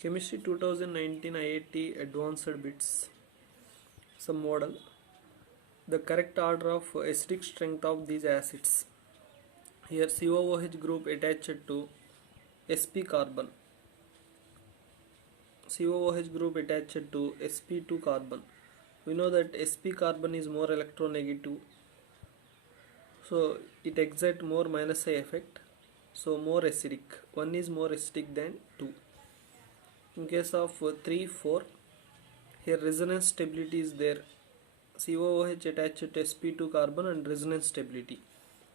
Chemistry 2019 IIT Advanced Bits. Some model. The correct order of acidic strength of these acids. Here COOH group attached to sp carbon. COOH group attached to sp2 carbon. We know that sp carbon is more electronegative, so it exerts more minus I effect, so more acidic. 1 is more acidic than 2. In case of 3, 4, here resonance stability is there. COOH attached to sp2 carbon and resonance stability.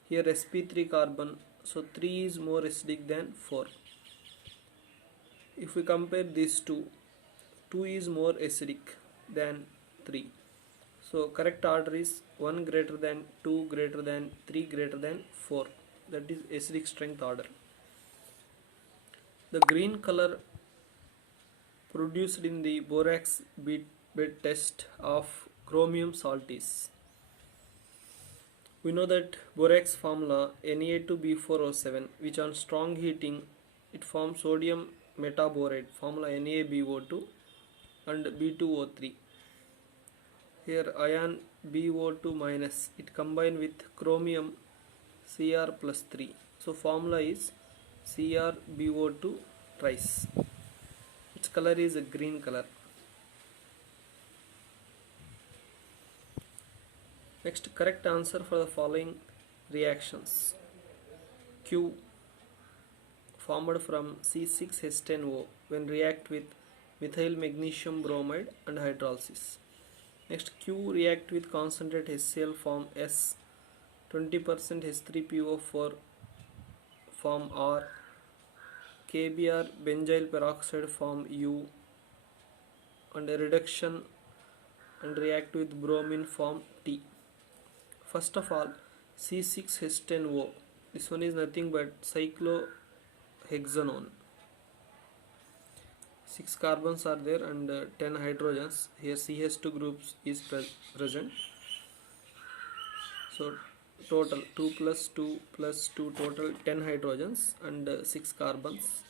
Here sp3 carbon, so 3 is more acidic than 4. If we compare these two, 2 is more acidic than 3. So correct order is 1 greater than 2 greater than 3 greater than 4. That is acidic strength order. The green color produced in the borax bed test of chromium salt is. We know that borax formula Na2B4O7, which on strong heating it forms sodium metaborate, formula NaBO2 and B2O3. Here ion BO2 minus, it combined with chromium Cr plus 3. So formula is CrBO2 trice. Its color is a green color. Next, correct answer for the following reactions. Q formed from C6H10O when react with methyl magnesium bromide and hydrolysis. Next, Q react with concentrate HCl form S, 20% H3PO4 form R, KBr benzyl peroxide form U, and a reduction and react with bromine form T. First of all, C6H10O, this one is nothing but cyclohexanone. 6 carbons are there and 10 hydrogens. Here CH2 groups is present. So total 2 plus 2 plus 2, total 10 hydrogens and 6 carbons,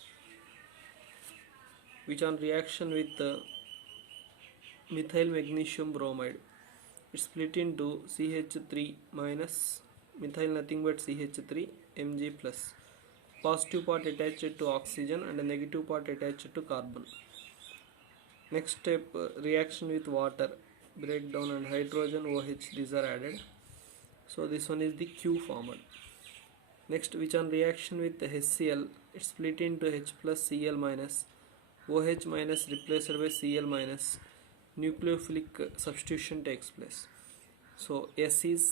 which on reaction with methyl magnesium bromide, it split into CH3 minus, methyl nothing but CH3, Mg plus. Positive part attached to oxygen and a negative part attached to carbon. Next step, reaction with water, breakdown and hydrogen OH, these are added. So this one is the Q formed. Next, which on reaction with HCl, it split into H plus Cl minus, OH minus replaced by Cl minus, nucleophilic substitution takes place. So S is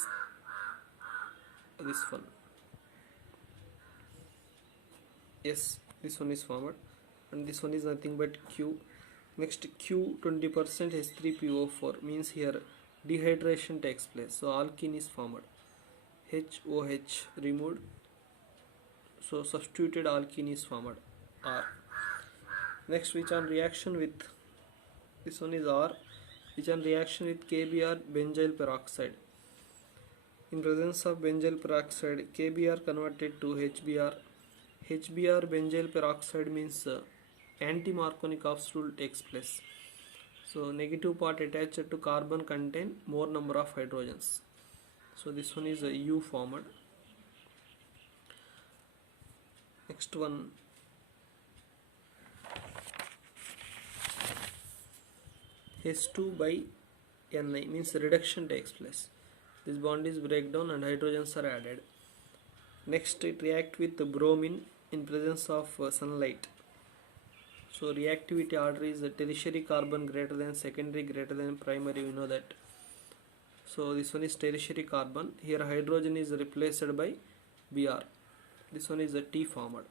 this one. Yes, this one is formed and this one is nothing but Q. Next, Q 20% H3PO4 means here dehydration takes place, so alkene is formed. HOH removed, so substituted alkene is formed, R. Next, which on reaction with, this one is R, which on reaction with KBr benzyl peroxide. In presence of benzyl peroxide, KBr converted to HBr. HBr benzyl peroxide means anti-Markovnikov rule takes place. So negative part attached to carbon contain more number of hydrogens. So this one is a U formed. Next one, H2 by Ni means reduction takes place. This bond is breakdown and hydrogens are added. Next, it react with the bromine in presence of sunlight. So reactivity order is tertiary carbon greater than secondary greater than primary, we know that. So this one is tertiary carbon. Here hydrogen is replaced by Br. This one is a T formed.